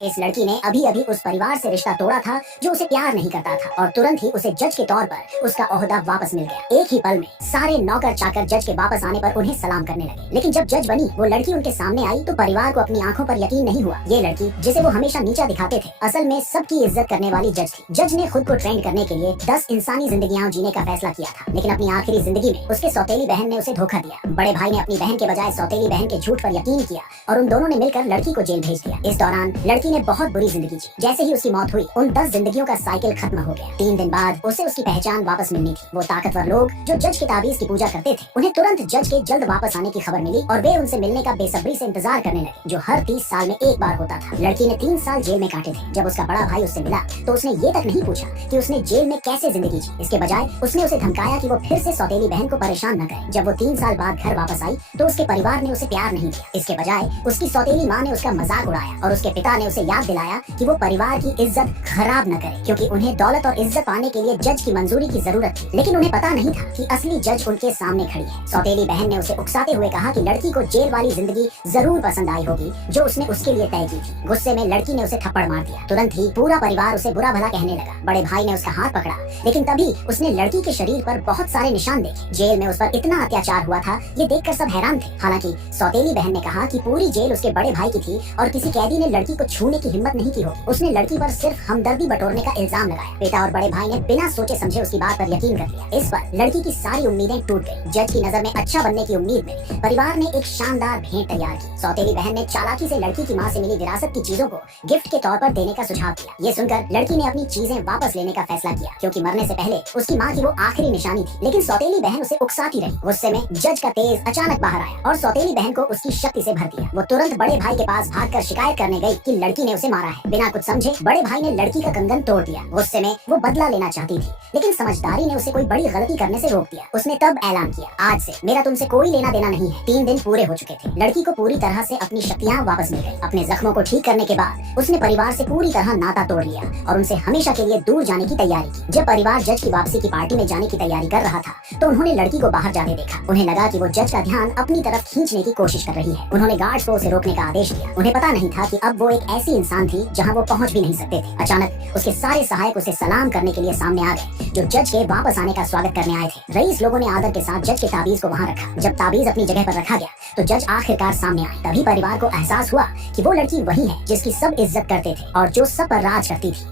इस लड़की ने अभी अभी उस परिवार से रिश्ता तोड़ा था जो उसे प्यार नहीं करता था और तुरंत ही उसे जज के तौर पर उसका ओहदा वापस मिल गया। एक ही पल में सारे नौकर चाकर जज के वापस आने पर उन्हें सलाम करने लगे। लेकिन जब जज बनी वो लड़की उनके सामने आई तो परिवार को अपनी आंखों पर यकीन नहीं हुआ। ये लड़की जिसे वो हमेशा नीचा दिखाते थे असल में सबकी इज्जत करने वाली जज थी। जज ने खुद को ट्रेंड करने के लिए 10 इंसानी जिंदगियां जीने का फैसला किया था, लेकिन अपनी आखिरी जिंदगी में उसके सौतेली बहन ने उसे धोखा दिया। बड़े भाई ने अपनी बहन के बजाय सौतेली बहन के झूठ पर यकीन किया और उन दोनों ने मिलकर लड़की को जेल भेज दिया। इस दौरान लड़की ने बहुत बुरी जिंदगी जी। जैसे ही उसकी मौत हुई उन 10 जिंदगियों का साइकिल खत्म हो गया। 3 दिन बाद उसे उसकी पहचान वापस मिलनी थी। वो ताकतवर लोग जो जज के ताबीज की पूजा करते थे उन्हें तुरंत जज के जल्द वापस आने की खबर मिली और वे उनसे मिलने का बेसब्री से इंतजार करने लगे, जो हर 30 साल में एक बार होता था। लड़की ने 3 साल जेल में काटे थे। जब उसका बड़ा भाई उससे मिला तो उसने ये तक नहीं पूछा कि उसने जेल में कैसे जिंदगी जी। इसके बजाय उसने उसे धमकाया कि वो फिर से सौतेली बहन को परेशान न करे। जब वो 3 साल बाद घर वापस आई तो उसके परिवार ने उसे प्यार नहीं दिया। इसके बजाय उसकी सौतेली माँ ने उसका मजाक उड़ाया और उसके पिता ने उसे याद दिलाया कि वो परिवार की इज्जत खराब न करे, क्योंकि उन्हें दौलत और इज्जत पाने के लिए जज की मंजूरी की जरूरत थी। लेकिन उन्हें पता नहीं था कि असली जज उनके सामने खड़ी है। सौतेली बहन ने उसे उकसाते हुए कहा कि लड़की को जेल वाली जिंदगी जरूर पसंद आई होगी जो उसने उसके लिए तय की थी। गुस्से में लड़की ने उसे थप्पड़ मार दिया। तुरंत ही पूरा परिवार उसे बुरा भला कहने लगा। बड़े भाई ने उसका हाथ पकड़ा, लेकिन तभी उसने लड़की के शरीर पर बहुत सारे निशान देखे। जेल में उस पर इतना अत्याचार हुआ था ये देखकर सब हैरान थे। हालांकि सौतेली बहन ने कहा कि पूरी जेल उसके बड़े भाई की थी और किसी कैदी ने लड़की को छूने की हिम्मत नहीं की होगी। उसने लड़की पर सिर्फ हमदर्दी बटोरने का इल्जाम लगाया। पिता और बड़े भाई ने बिना सोचे समझे उसकी बात पर यकीन कर लिया। इस पर लड़की की सारी उम्मीदें टूट गई। जज की नजर में अच्छा बनने की उम्मीद में परिवार ने एक शानदार भेंट तैयार की। सौतेली बहन ने चालाकी से लड़की की माँ से मिली विरासत की चीजों को गिफ्ट के तौर पर देने का सुझाव दिया। ये सुनकर लड़की ने अपनी चीजें वापस लेने का फैसला किया, क्योंकि मरने से पहले उसकी माँ की वो आखिरी निशानी थी। लेकिन सौतेली बहन उसे उकसाती रही। गुस्से में जज का तेज अचानक बाहर आया और सौतेली बहन को उसकी शक्ति से भर दिया। वो तुरंत बड़े भाई के पास भागकर शिकायत करने गई कि लड़की ने उसे मारा है। बिना कुछ समझे बड़े भाई ने लड़की का कंगन तोड़ दिया। गुस्से में वो बदला लेना चाहती थी, लेकिन समझदारी ने उसे कोई बड़ी गलती करने से रोक दिया। उसने तब ऐलान किया, आज से मेरा तुमसे कोई लेना देना नहीं है। 3 दिन पूरे हो चुके थे। लड़की को पूरी तरह से अपनी शक्तियाँ वापस मिल गई। अपने जख्मों को ठीक करने के बाद उसने परिवार से पूरी तरह नाता तोड़ लिया और उनसे हमेशा के लिए दूर जाने की तैयारी की। जब परिवार जज की वापसी की पार्टी में जाने की तैयारी कर रहा था तो उन्होंने लड़की को बाहर जाते देखा। उन्हें लगा कि वो जज का ध्यान अपनी तरफ खींचने की कोशिश कर रही है। उन्होंने गार्ड्स को उसे रोकने का आदेश दिया। उन्हें पता नहीं था कि अब वो एक ऐसी इंसान थी जहाँ वो पहुँच भी नहीं सकते थे। अचानक उसके सारे सहायक उसे सलाम करने के लिए सामने आ गए, जो जज के वापस आने का स्वागत करने आए थे। रईस लोगों ने आदर के साथ जज के ताबीज को वहाँ रखा। जब ताबीज अपनी जगह पर रखा गया तो जज आखिरकार सामने आए। तभी परिवार को एहसास हुआ कि वो लड़की वही है जिसकी सब इज्जत करते थे और जो सब पर राज करती थी।